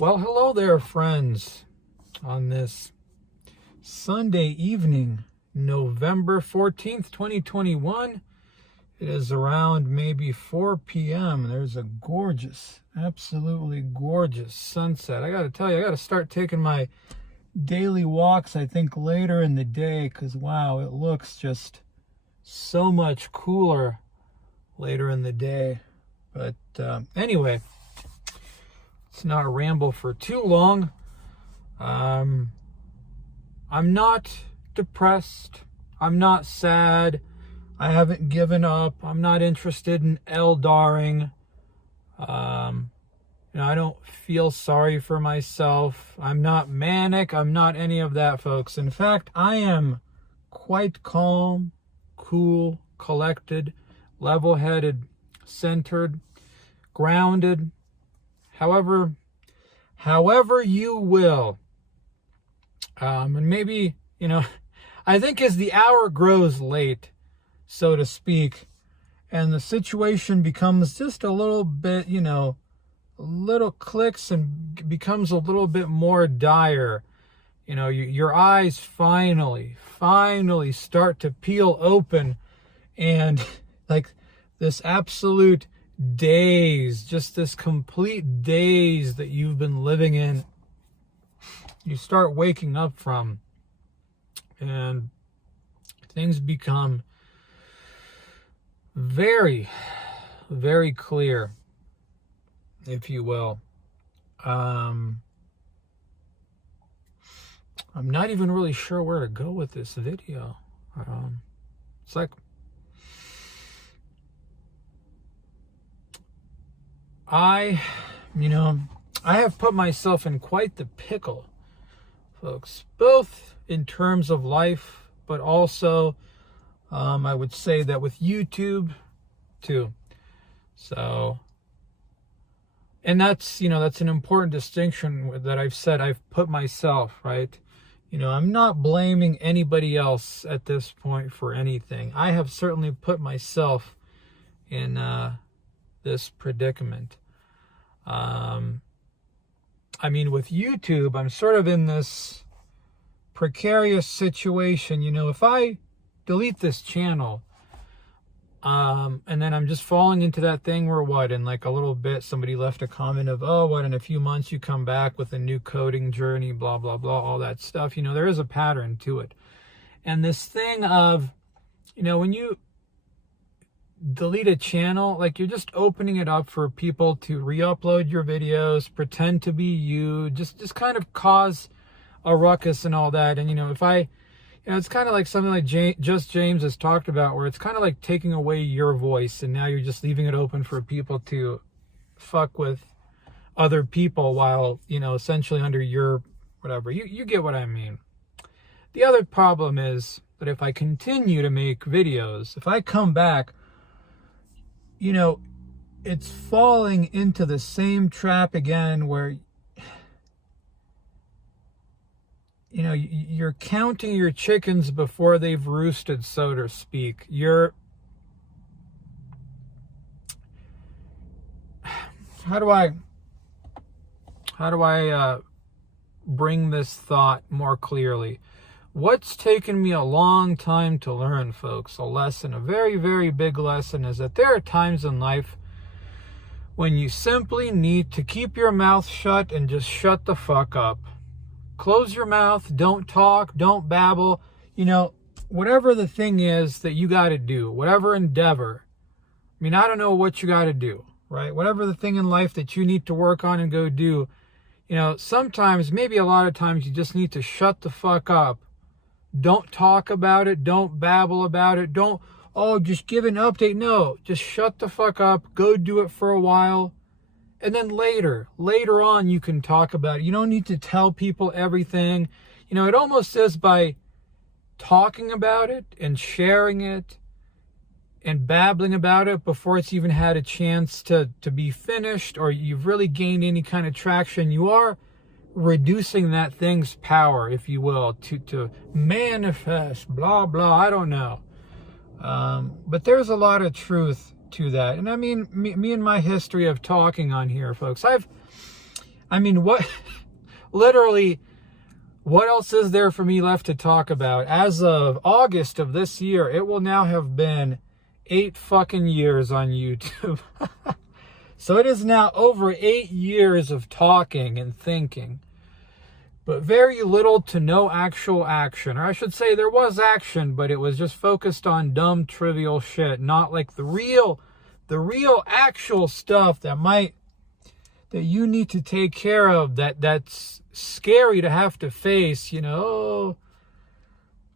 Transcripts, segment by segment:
Well, hello there, friends. On this Sunday evening, November 14th, 2021, it is around maybe 4 p.m. There's a gorgeous, absolutely gorgeous sunset. I got to tell you, I got to start taking my daily walks, I think, later in the day, because, wow, it looks just so much cooler later in the day. But anyway, let's not ramble for too long. I'm not depressed. I'm not sad. I haven't given up. I'm not interested in eldaring. I don't feel sorry for myself. I'm not manic. I'm not any of that, folks. In fact, I am quite calm, cool, collected, level-headed, centered, grounded, however you will. And maybe, I think as the hour grows late, so to speak, and the situation becomes just a little bit, little clicks and becomes a little bit more dire, your eyes finally start to peel open, and like this absolute daze, just this complete daze that you've been living in, you start waking up from, and things become very, very clear, if you will. I'm not even really sure where to go with this video. It's like, I have put myself in quite the pickle, folks, both in terms of life, but also, I would say that with YouTube too. So, and that's an important distinction that I've said. I've put myself, right? I'm not blaming anybody else at this point for anything. I have certainly put myself in this predicament. With YouTube, I'm sort of in this precarious situation. If I delete this channel, and then I'm just falling into that thing where in like a little bit, somebody left a comment of, in a few months you come back with a new coding journey, blah, blah, blah, all that stuff. There is a pattern to it. And this thing of, when you delete a channel, like you're just opening it up for people to re-upload your videos, pretend to be you, just kind of cause a ruckus and all that. And if I, it's kind of like something like Just James has talked about, where it's kind of like taking away your voice, and now you're just leaving it open for people to fuck with other people while, essentially under your whatever. You get what I mean. The other problem is that if I continue to make videos, if I come back, it's falling into the same trap again where, you're counting your chickens before they've roosted, so to speak. How do I bring this thought more clearly? What's taken me a long time to learn, folks, a lesson, a very, very big lesson, is that there are times in life when you simply need to keep your mouth shut and just shut the fuck up. Close your mouth, don't talk, don't babble, whatever the thing is that you got to do, whatever endeavor. I don't know what you got to do, right? Whatever the thing in life that you need to work on and go do, sometimes, maybe a lot of times, you just need to shut the fuck up. Don't talk about it. Don't babble about it. Don't, just give an update. No, just shut the fuck up. Go do it for a while. And then later on, you can talk about it. You don't need to tell people everything. It almost is by talking about it and sharing it and babbling about it before it's even had a chance to be finished, or you've really gained any kind of traction, you are reducing that thing's power, if you will, to manifest, blah, blah, I don't know. But there's a lot of truth to that. And I mean, me and my history of talking on here, folks, I mean, what, literally, what else is there for me left to talk about? As of August of this year, it will now have been 8 fucking years on YouTube. So it is now over 8 years of talking and thinking, but very little to no actual action. Or I should say there was action, but it was just focused on dumb, trivial shit, not like the real actual stuff that you need to take care of, that's scary to have to face,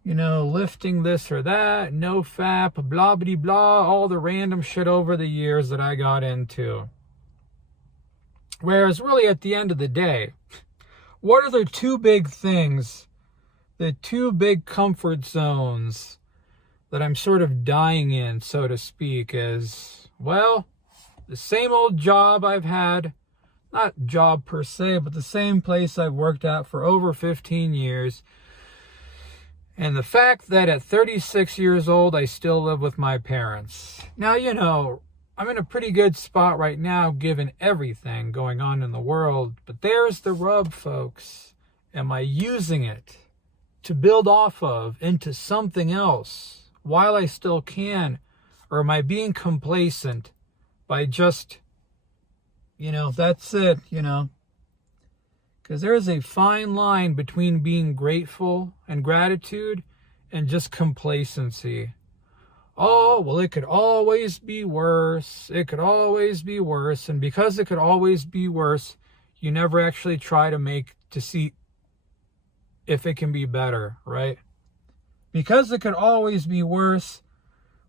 lifting this or that, no fap, blah, blah, blah, all the random shit over the years that I got into. Whereas really at the end of the day, what are the 2 big things, the 2 big comfort zones that I'm sort of dying in, so to speak, is, well, the same old job I've had, not job per se, but the same place I've worked at for over 15 years. And the fact that at 36 years old, I still live with my parents. Now, I'm in a pretty good spot right now, given everything going on in the world. But there's the rub, folks. Am I using it to build off of into something else while I still can? Or am I being complacent by just, that's it, Because there is a fine line between being grateful and gratitude and just complacency. Oh, well, it could always be worse. It could always be worse. And because it could always be worse, you never actually try to see if it can be better, right? Because it could always be worse,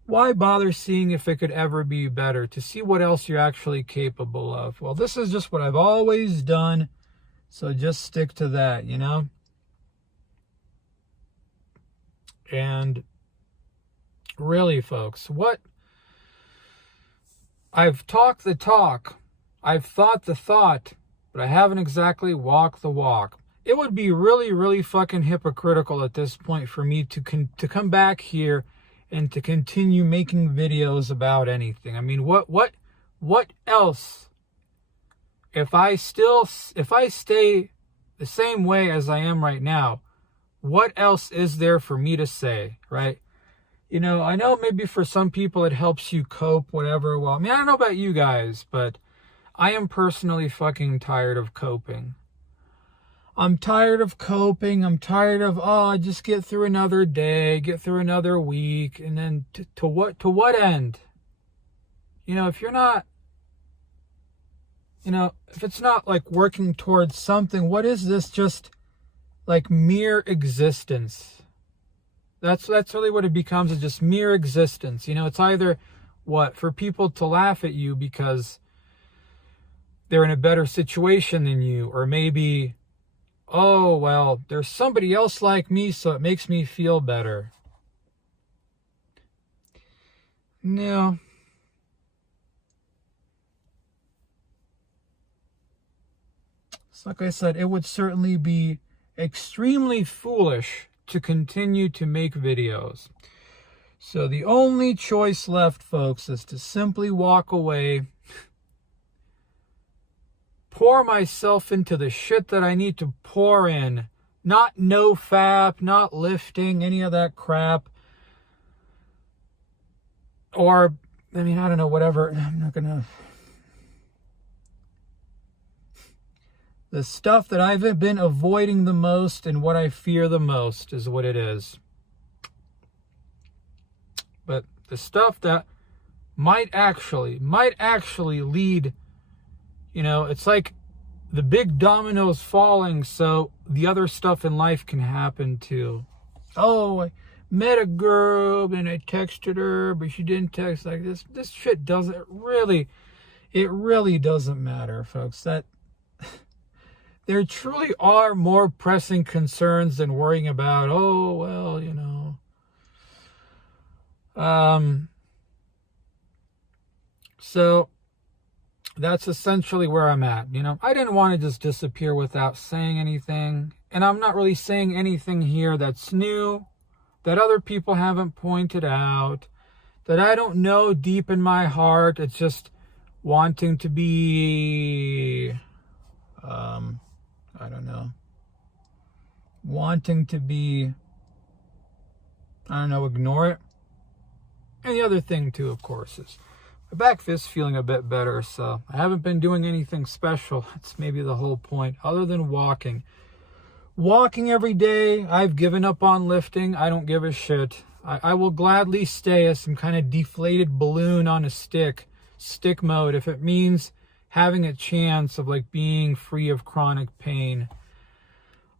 why bother seeing if it could ever be better, to see what else you're actually capable of? Well, this is just what I've always done, so just stick to that, And really, folks, I've talked the talk, I've thought the thought, but I haven't exactly walked the walk. It would be really, really fucking hypocritical at this point for me to come back here and to continue making videos about anything. I mean, what else? If I stay the same way as I am right now, what else is there for me to say, right? I know maybe for some people it helps you cope, whatever. Well, I mean, I don't know about you guys, but I am personally fucking tired of coping. I'm tired of coping. I'm tired of, just get through another day, get through another week. And then to what end? If you're not, if it's not like working towards something, what is this? Just like mere existence. That's really what it becomes, is just mere existence. It's either for people to laugh at you because they're in a better situation than you, or maybe, oh, well, there's somebody else like me, so it makes me feel better. No. So like I said, it would certainly be extremely foolish to continue to make videos. So the only choice left, folks, is to simply walk away, pour myself into the shit that I need to pour in. Not no fap, not lifting, any of that crap. Or, I don't know, whatever. I'm not gonna... The stuff that I've been avoiding the most and what I fear the most is what it is. But the stuff that might actually lead, it's like the big dominoes falling so the other stuff in life can happen too. Oh, I met a girl and I texted her, but she didn't text like this. This shit doesn't really, it really doesn't matter, folks. There truly are more pressing concerns than worrying about, oh, well, So that's essentially where I'm at. I didn't want to just disappear without saying anything. And I'm not really saying anything here that's new, that other people haven't pointed out, that I don't know deep in my heart. It's just wanting to be I don't know, wanting to be, I don't know, ignore it. And the other thing too, of course, is my back fist's feeling a bit better, so I haven't been doing anything special. It's maybe the whole point, other than walking. Walking every day. I've given up on lifting. I don't give a shit. I will gladly stay as some kind of deflated balloon on a stick mode, if it means having a chance of like being free of chronic pain.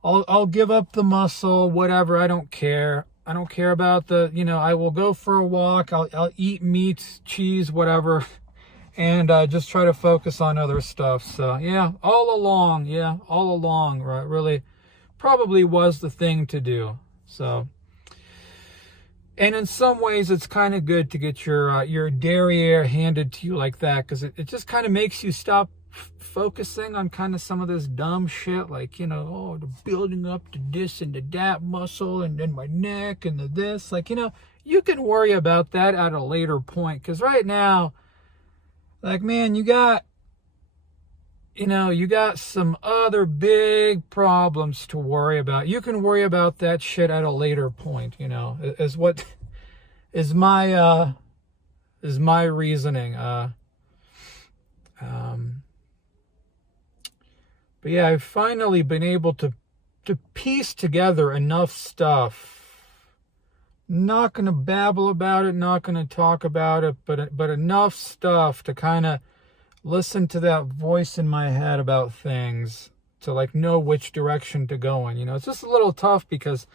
I'll give up the muscle, whatever. I don't care. I don't care about the, I will go for a walk. I'll eat meat, cheese, whatever, and just try to focus on other stuff. So yeah, all along, right? Really, probably was the thing to do. So, and in some ways, it's kind of good to get your derriere handed to you like that, because it just kind of makes you stop focusing on kind of some of this dumb shit, like, the building up to this and to that muscle and then my neck and the this. Like, you can worry about that at a later point, because right now, like, man, you got some other big problems to worry about. You can worry about that shit at a later point, is what is my reasoning. But yeah, I've finally been able to piece together enough stuff. Not going to babble about it, not going to talk about it, but enough stuff to kind of listen to that voice in my head about things, to like know which direction to go in. It's just a little tough because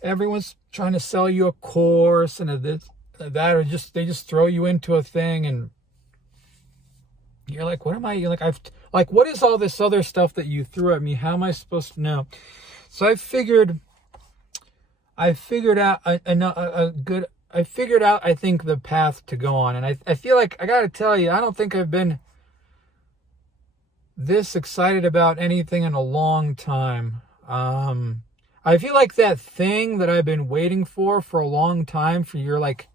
everyone's trying to sell you a course and this, that, or they just throw you into a thing and you're like, what am I, what is all this other stuff that you threw at me? How am I supposed to know? So I figured out, I think, the path to go on. And I feel like, I got to tell you, I don't think I've been this excited about anything in a long time. I feel like that thing that I've been waiting for a long time, for your like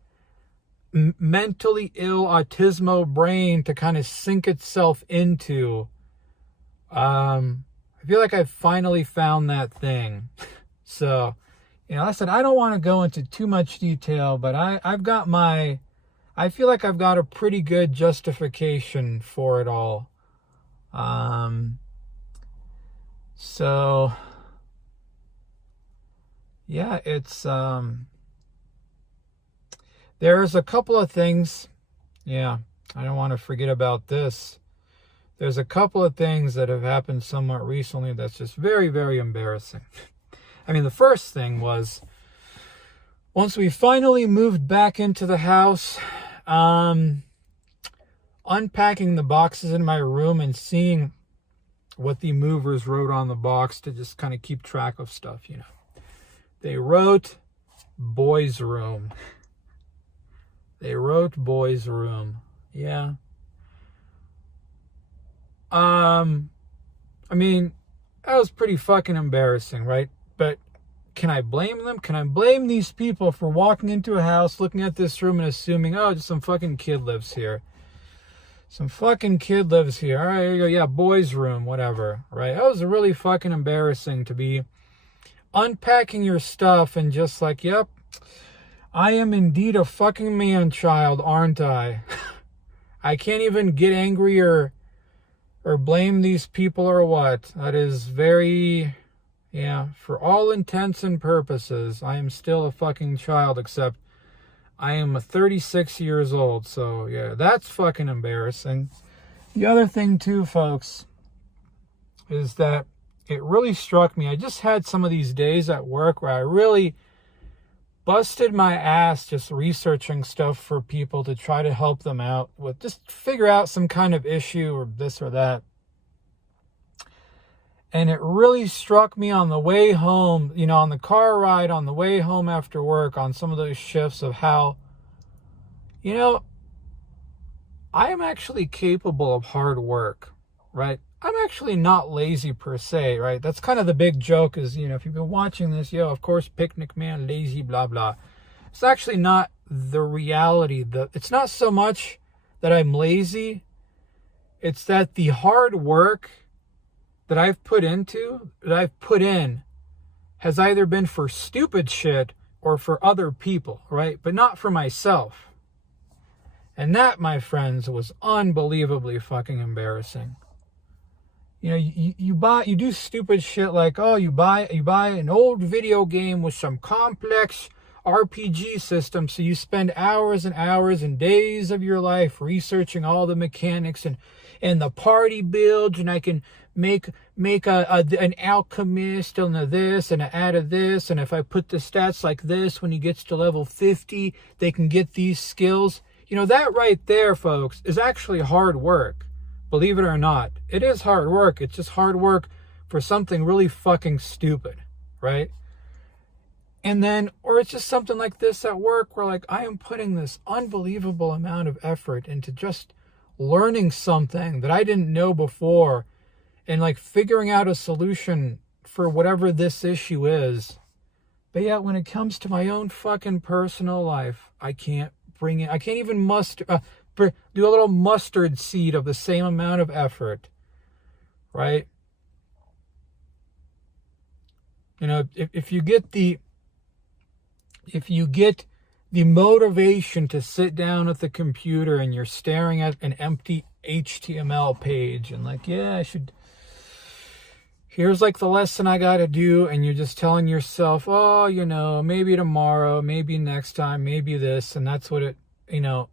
mentally ill autismo brain to kind of sink itself into. I feel like I've finally found that thing. So, I said I don't want to go into too much detail, but I feel like I've got a pretty good justification for it all. So yeah, it's there's a couple of things. Yeah, I don't want to forget about this. There's a couple of things that have happened somewhat recently that's just very, very embarrassing. I mean, the first thing was, once we finally moved back into the house, unpacking the boxes in my room and seeing what the movers wrote on the box to just kind of keep track of stuff, They wrote boys' room. They wrote boys' room. Yeah. I mean, that was pretty fucking embarrassing, right? But can I blame them? Can I blame these people for walking into a house, looking at this room and assuming, oh, just some fucking kid lives here? Some fucking kid lives here. All right, here you go. Yeah, boys' room, whatever, right? That was really fucking embarrassing to be unpacking your stuff and just like, yep, I am indeed a fucking man-child, aren't I? I can't even get angry or blame these people or what. That is very, yeah, for all intents and purposes, I am still a fucking child, except I am 36 years old. So yeah, that's fucking embarrassing. The other thing too, folks, is that it really struck me. I just had some of these days at work where I really busted my ass just researching stuff for people to try to help them out with, just figure out some kind of issue or this or that. And it really struck me on the way home, on the car ride, on the way home after work, on some of those shifts of how, I am actually capable of hard work, right? I'm actually not lazy per se, right? That's kind of the big joke is, if you've been watching this, of course, Picnic Man, lazy, blah, blah. It's actually not the reality. It's not so much that I'm lazy. It's that the hard work that I've put in, has either been for stupid shit or for other people, right? But not for myself. And that, my friends, was unbelievably fucking embarrassing. You know, you do stupid shit like, oh, you buy an old video game with some complex RPG system, so you spend hours and hours and days of your life researching all the mechanics and the party builds, and I can make an alchemist and a this and an add of this, and if I put the stats like this, when he gets to level 50, they can get these skills. You know, that right there, folks, is actually hard work. Believe it or not, it is hard work. It's just hard work for something really fucking stupid, right? And then, or it's just something like this at work where, like, I am putting this unbelievable amount of effort into just learning something that I didn't know before and, like, figuring out a solution for whatever this issue is. But yet, when it comes to my own fucking personal life, I can't even do a little mustard seed of the same amount of effort, right? You know, if you get the motivation to sit down at the computer and you're staring at an empty HTML page and like, yeah, here's like the lesson I got to do, and you're just telling yourself, oh, you know, maybe tomorrow, maybe next time, maybe this, and that's what it, you know,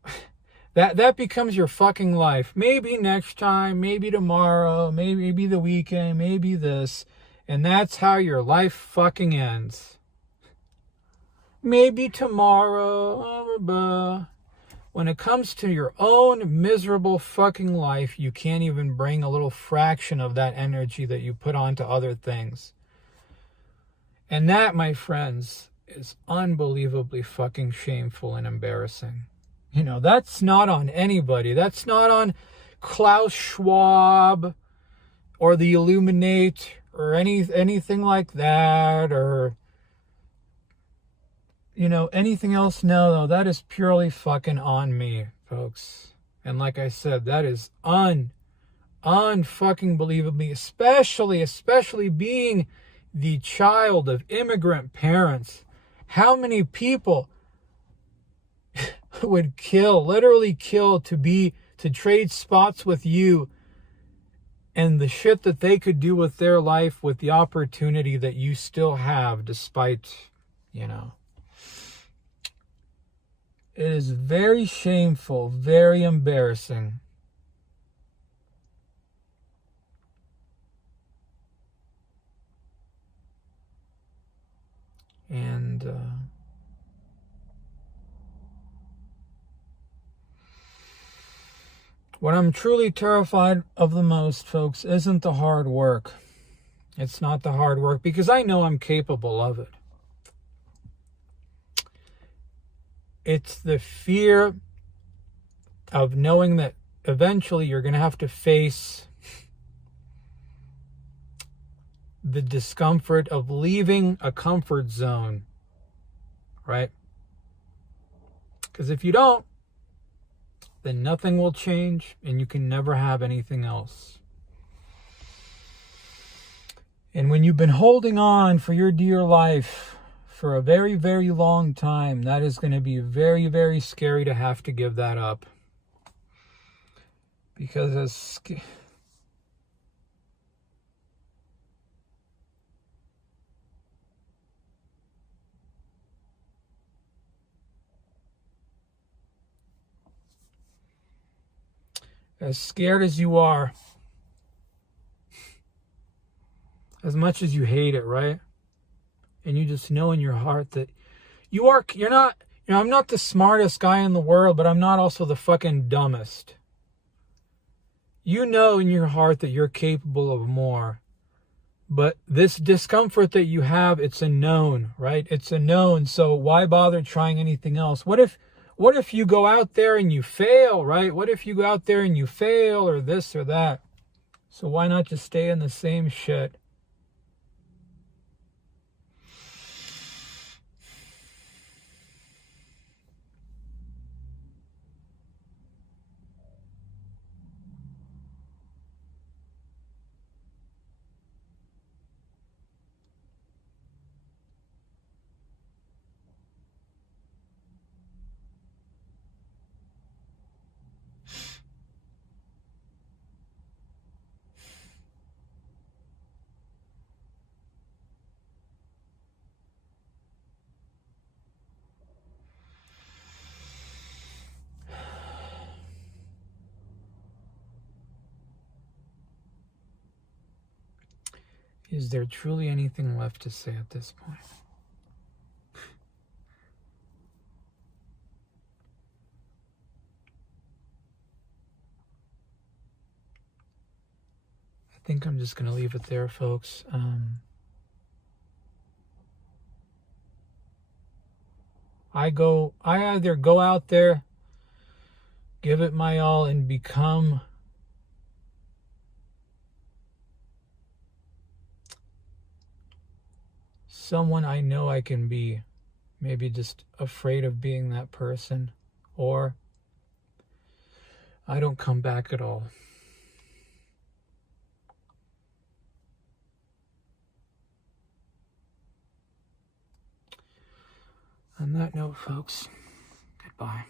that becomes your fucking life. Maybe next time, maybe tomorrow, maybe the weekend, maybe this, and that's how your life fucking ends. Maybe tomorrow, when it comes to your own miserable fucking life, you can't even bring a little fraction of that energy that you put onto other things. And that, my friends, is unbelievably fucking shameful and embarrassing. You know, that's not on anybody. That's not on Klaus Schwab or the Illuminate or anything like that, or, you know, anything else. No, that is purely fucking on me, folks. And like I said, that is unfucking believably, especially being the child of immigrant parents. How many people would literally kill to trade spots with you, and the shit that they could do with their life with the opportunity that you still have, despite, you know. It is very shameful, very embarrassing. And what I'm truly terrified of the most, folks, isn't the hard work. It's not the hard work, because I know I'm capable of it. It's the fear of knowing that eventually you're going to have to face the discomfort of leaving a comfort zone, right? Because if you don't, then nothing will change and you can never have anything else. And when you've been holding on for your dear life for a very, very long time, that is going to be very, very scary to have to give that up. Because as scared as you are, as much as you hate it, right? And you just know in your heart that you're not, you know, I'm not the smartest guy in the world, but I'm not also the fucking dumbest. You know in your heart that you're capable of more. But this discomfort that you have, it's a known, right? It's a known. So why bother trying anything else? What if you go out there and you fail, right? What if you go out there and you fail, or this or that? So why not just stay in the same shit? Is there truly anything left to say at this point? I think I'm just going to leave it there, folks. I either go out there, give it my all, and become someone I know I can be, maybe just afraid of being that person, or I don't come back at all. On that note, folks, goodbye.